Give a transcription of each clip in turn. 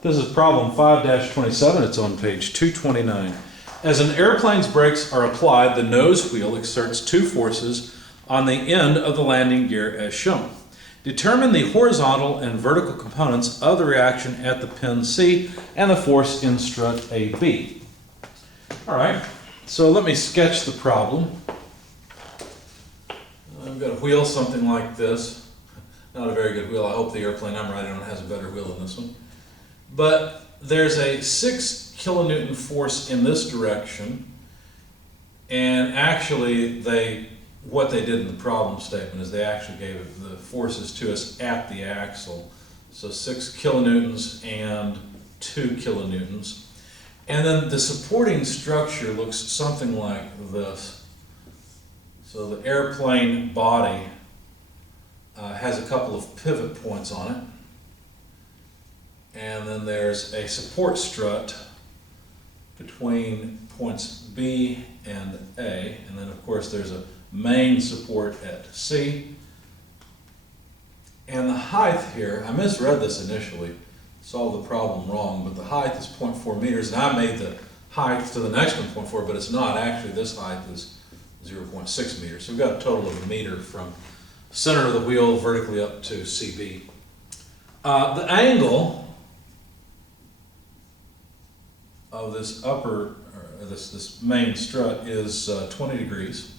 This is problem 5-27. It's on page 229. As an airplane's brakes are applied, the nose wheel exerts two forces on the end of the landing gear as shown. Determine the horizontal and vertical components of the reaction at the pin C and the force in strut AB. All right, so let me sketch the problem. I've got a wheel something like this. Not a very good wheel. I hope the airplane I'm riding on has a better wheel than this one. But there's a 6 kilonewton force in this direction, and actually what they did in the problem statement is they actually gave the forces to us at the axle. So 6 kilonewtons and 2 kilonewtons. And then the supporting structure looks something like this. So the airplane body has a couple of pivot points on it. And then there's a support strut between points B and A. And then of course there's a main support at C. And the height here, I misread this initially, solved the problem wrong, but the height is 0.4 meters, and I made the height to the next one 0.4, but it's not. Actually, this height is 0.6 meters. So we've got a total of a meter from center of the wheel vertically up to CB. The angle of this this main strut is 20 degrees.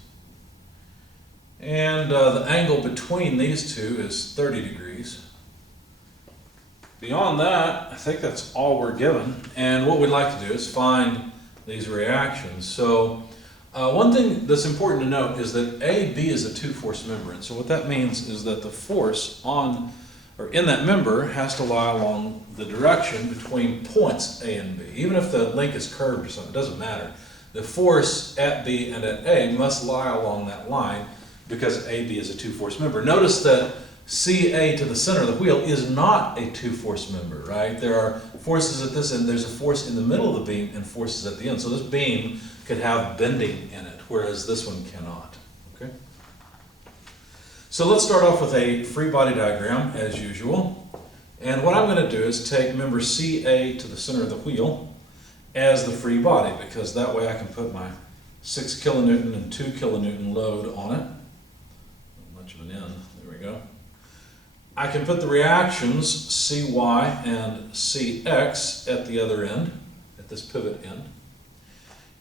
And the angle between these two is 30 degrees. Beyond that, I think that's all we're given. And what we'd like to do is find these reactions. So one thing that's important to note is that AB is a two-force member. And so what that means is that the force on or in that member has to lie along the direction between points A and B. Even if the link is curved or something, it doesn't matter. The force at B and at A must lie along that line because AB is a two-force member. Notice that CA to the center of the wheel is not a two-force member, right? There are forces at this end, there's a force in the middle of the beam and forces at the end. So this beam could have bending in it, whereas this one cannot, okay? So let's start off with a free body diagram, as usual. And what I'm gonna do is take member CA to the center of the wheel as the free body, because that way I can put my 6 kilonewton and 2 kilonewton load on it. Not much of an N, there we go. I can put the reactions CY and CX at the other end, at this pivot end.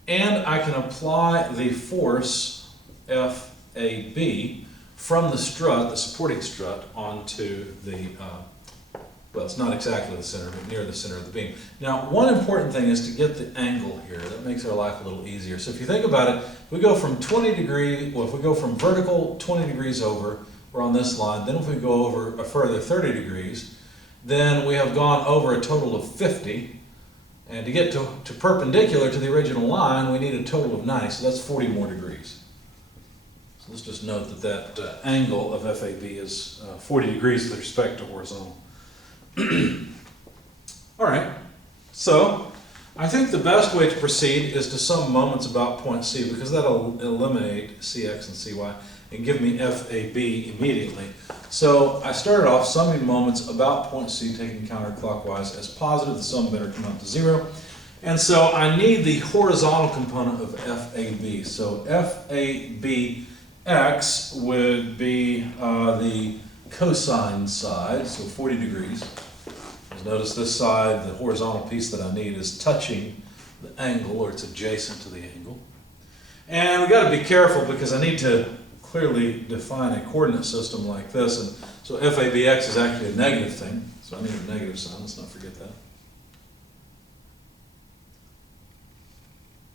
And I can apply the force FAB from the strut, the supporting strut, onto the, well, it's not exactly the center, but near the center of the beam. Now, one important thing is to get the angle here. That makes our life a little easier. So if you think about it, if we go from 20 degrees, well, if we go from vertical 20 degrees over, we're on this line. Then if we go over a further 30 degrees, then we have gone over a total of 50. And to get to perpendicular to the original line, we need a total of 90. So that's 40 more degrees. So let's just note that angle of FAB is 40 degrees with respect to horizontal. All right. So I think the best way to proceed is to sum moments about point C, because that'll eliminate CX and CY and give me FAB immediately. So I started off summing moments about point C, taking counterclockwise as positive. The sum better come out to 0. And so I need the horizontal component of FAB. So FABX would be the cosine side, so 40 degrees. Notice this side, the horizontal piece that I need, is touching the angle, or it's adjacent to the angle. And we've got to be careful because I need to clearly define a coordinate system like this. And so FABX is actually a negative thing, so I need a negative sign. Let's not forget that.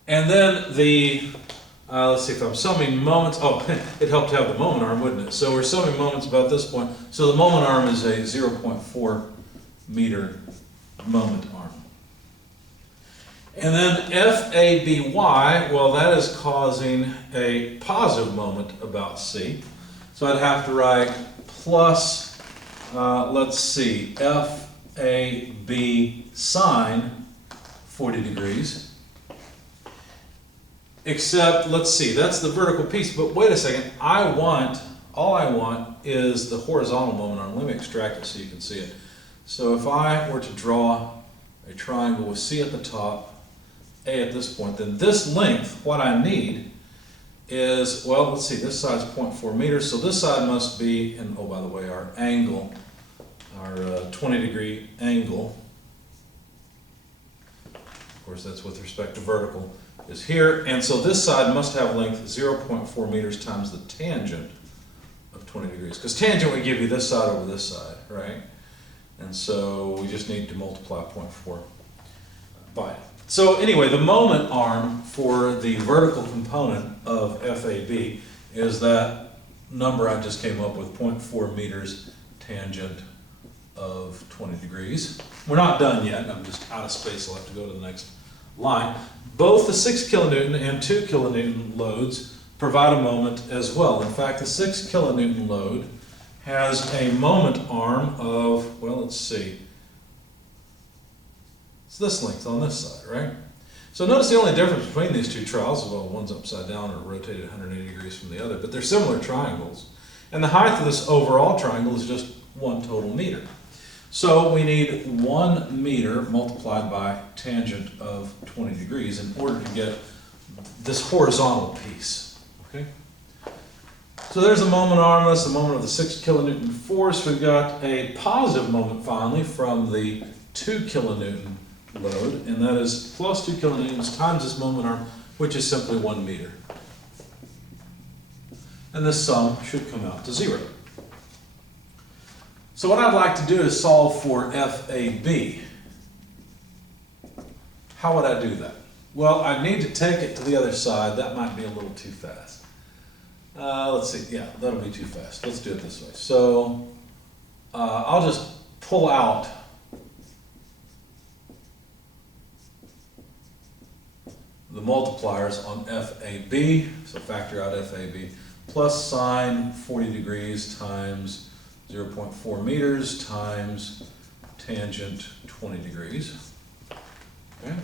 And then let's see if I'm summing moments. Oh, it helped to have the moment arm, wouldn't it? So we're summing moments about this point. So the moment arm is a 0.4 meter moment arm. And then FABY, well, that is causing a positive moment about C. So I'd have to write plus, let's see, FAB sine 40 degrees. Except, let's see, that's the vertical piece, but wait a second, all I want is the horizontal moment arm. Let me extract it so you can see it. So if I were to draw a triangle with C at the top, A at this point, then this length, what I need is, well, let's see, this side's 0.4 meters, so this side must be, and oh, by the way, our angle, our 20-degree angle, of course that's with respect to vertical, is here, and so this side must have length 0.4 meters times the tangent of 20 degrees, because tangent would give you this side over this side, right? And so we just need to multiply 0.4 by it. So anyway, the moment arm for the vertical component of FAB is that number I just came up with, 0.4 meters tangent of 20 degrees. We're not done yet. I'm just out of space. I'll have to go to the next line. Both the 6 kilonewton and 2 kilonewton loads provide a moment as well. In fact, the 6 kilonewton load has a moment arm of, well, let's see, it's this length on this side, right? So notice the only difference between these two trials, well, one's upside down or rotated 180 degrees from the other, but they're similar triangles. And the height of this overall triangle is just 1 total meter. So we need 1 meter multiplied by tangent of 20 degrees in order to get this horizontal piece, okay? So there's the moment arm, that's the moment of the 6 kilonewton force. We've got a positive moment finally from the 2 kilonewton load, and that is plus 2 kilonewtons times this moment arm, which is simply 1 meter. And this sum should come out to 0. So what I'd like to do is solve for FAB. How would I do that? Well, I need to take it to the other side. That might be a little too fast. Let's see, yeah, that'll be too fast. Let's do it this way. So I'll just pull out the multipliers on FAB, so factor out FAB, plus sine 40 degrees times 0.4 meters times tangent 20 degrees. Okay.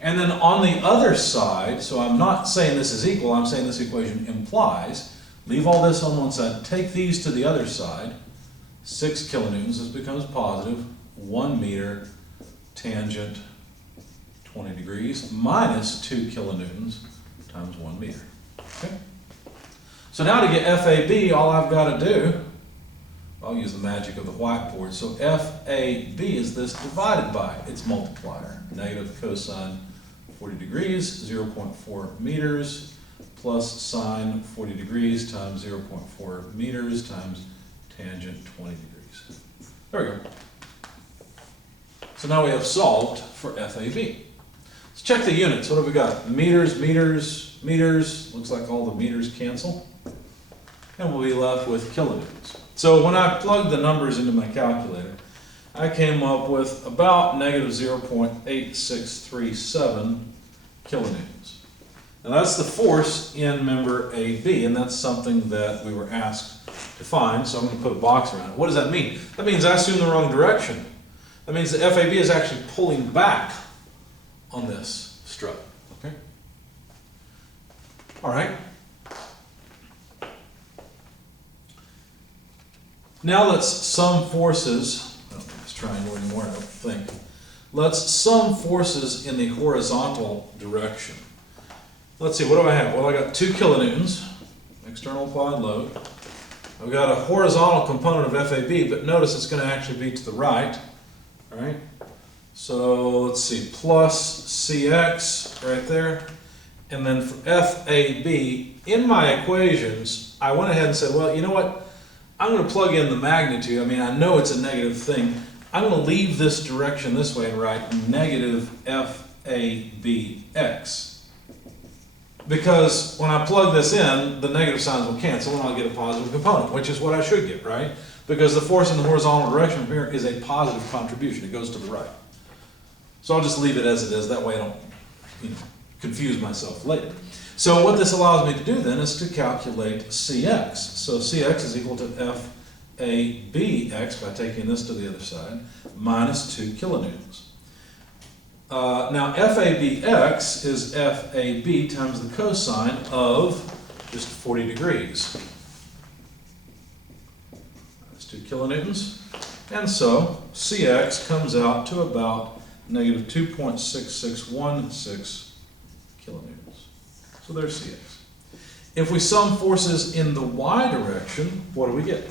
And then on the other side, so I'm not saying this is equal, I'm saying this equation implies, leave all this on one side, take these to the other side, 6 kilonewtons, this becomes positive, 1 meter tangent 20 degrees minus 2 kilonewtons times 1 meter. Okay? So now to get FAB, all I've got to do, I'll use the magic of the whiteboard. So FAB is this divided by its multiplier. Negative cosine 40 degrees, 0.4 meters, plus sine 40 degrees times 0.4 meters times tangent 20 degrees. There we go. So now we have solved for FAB. Let's check the units. What have we got? Meters, meters, meters. Looks like all the meters cancel. And we'll be left with kilonewtons. So when I plugged the numbers into my calculator, I came up with about negative 0.8637 kilonewtons. Now that's the force in member AB, and that's something that we were asked to find, so I'm going to put a box around it. What does that mean? That means I assumed the wrong direction. That means the FAB is actually pulling back on this strut. Okay? All right. Now let's sum forces. I don't think it's triangle anymore, I don't think. Let's sum forces in the horizontal direction. Let's see, what do I have? Well, I got 2 kilonewtons, external applied load. I've got a horizontal component of FAB, but notice it's going to actually be to the right. All right? So let's see, plus CX right there. And then for FAB, in my equations, I went ahead and said, well, you know what? I'm going to plug in the magnitude. I mean, I know it's a negative thing. I'm going to leave this direction this way and write negative FABX. Because when I plug this in, the negative signs will cancel and I'll get a positive component, which is what I should get, right? Because the force in the horizontal direction from here is a positive contribution. It goes to the right. So I'll just leave it as it is. That way I don't confuse myself later. So what this allows me to do then is to calculate CX. So CX is equal to FABX, by taking this to the other side, minus 2 kilonewtons. Now FABX is FAB times the cosine of just 40 degrees. That's 2 kilonewtons. And so CX comes out to about negative 2.6616 kilonewtons. So there's Cx. If we sum forces in the y direction, what do we get?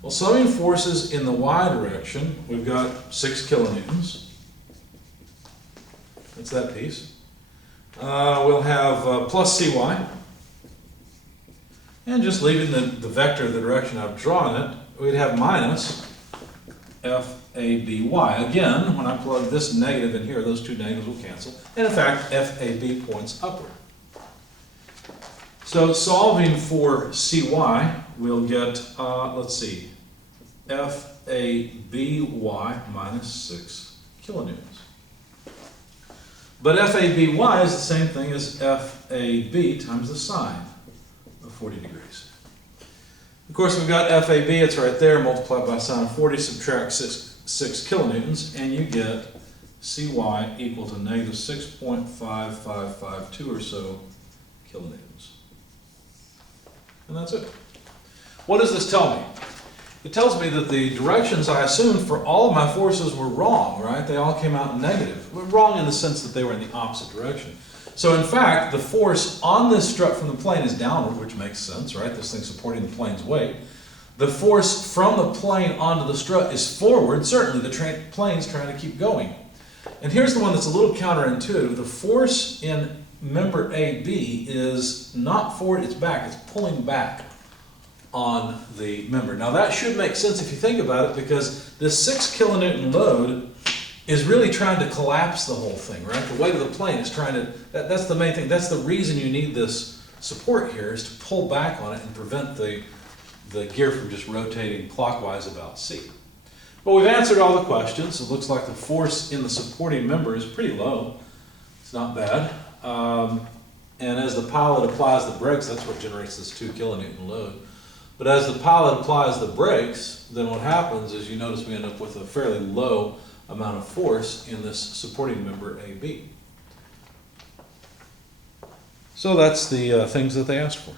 Well, summing forces in the y direction, we've got 6 kilonewtons. That's that piece. We'll have plus Cy. And just leaving the vector the direction I've drawn it, we'd have minus FABY. Again, when I plug this negative in here, those two negatives will cancel. And in fact, FAB points upward. So solving for Cy, we'll get, let's see, FABY minus 6 kilonewtons. But FABY is the same thing as FAB times the sine of 40 degrees. Of course, we've got FAB, it's right there, multiplied by sine of 40, subtract 6 kilonewtons, and you get Cy equal to negative 6.5552 or so kilonewtons. And that's it. What does this tell me? It tells me that the directions I assumed for all of my forces were wrong, right? They all came out negative. Wrong in the sense that they were in the opposite direction. So in fact, the force on this strut from the plane is downward, which makes sense, right? This thing's supporting the plane's weight. The force from the plane onto the strut is forward. Certainly, the plane's trying to keep going. And here's the one that's a little counterintuitive. The force in member AB is not forward, it's back. It's pulling back on the member. Now that should make sense if you think about it, because this 6 kilonewton load is really trying to collapse the whole thing, right? The weight of the plane is trying to, that's the main thing. That's the reason you need this support here, is to pull back on it and prevent the gear from just rotating clockwise about C. But we've answered all the questions. It looks like the force in the supporting member is pretty low. It's not bad. And as the pilot applies the brakes, that's what generates this 2 kilonewton load. But as the pilot applies the brakes, then what happens is you notice we end up with a fairly low amount of force in this supporting member AB. So that's the things that they asked for.